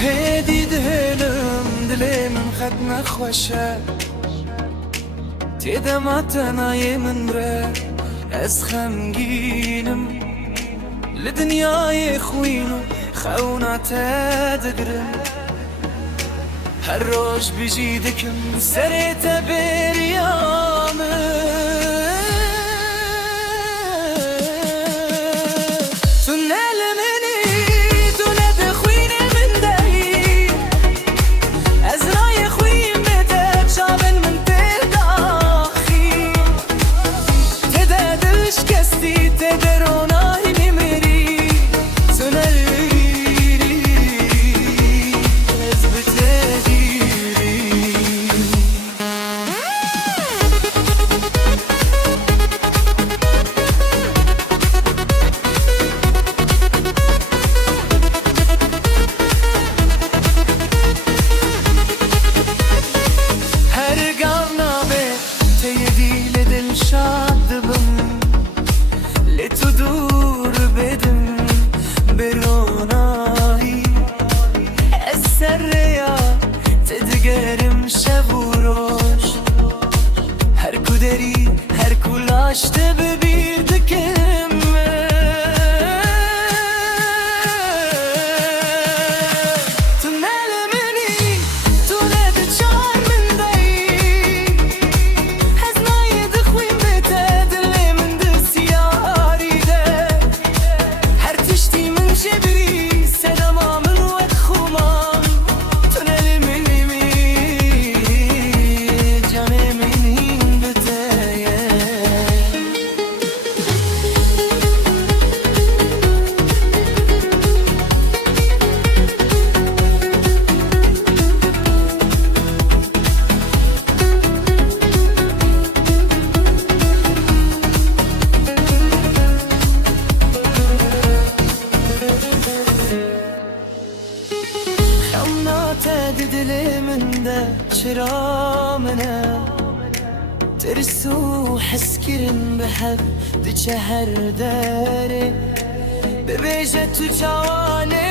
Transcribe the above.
هدي دلي من خد نخوشه تیده ما تنای من بره از خمگینم لدنیای خوینو خونات دگرم هر روز بجی دکم سرت بریامه هر کلاشته ببیر دکم تو نل منی تو ند چار من دایی از نای دخویم بته دل من دسیاری ده هر تشتی من جبری سلام من وقت خومان تو نل منی می جان منی دل من ده چرا منه ترسو حس کرن بحب دچه هر داره ببیجه تو جوانه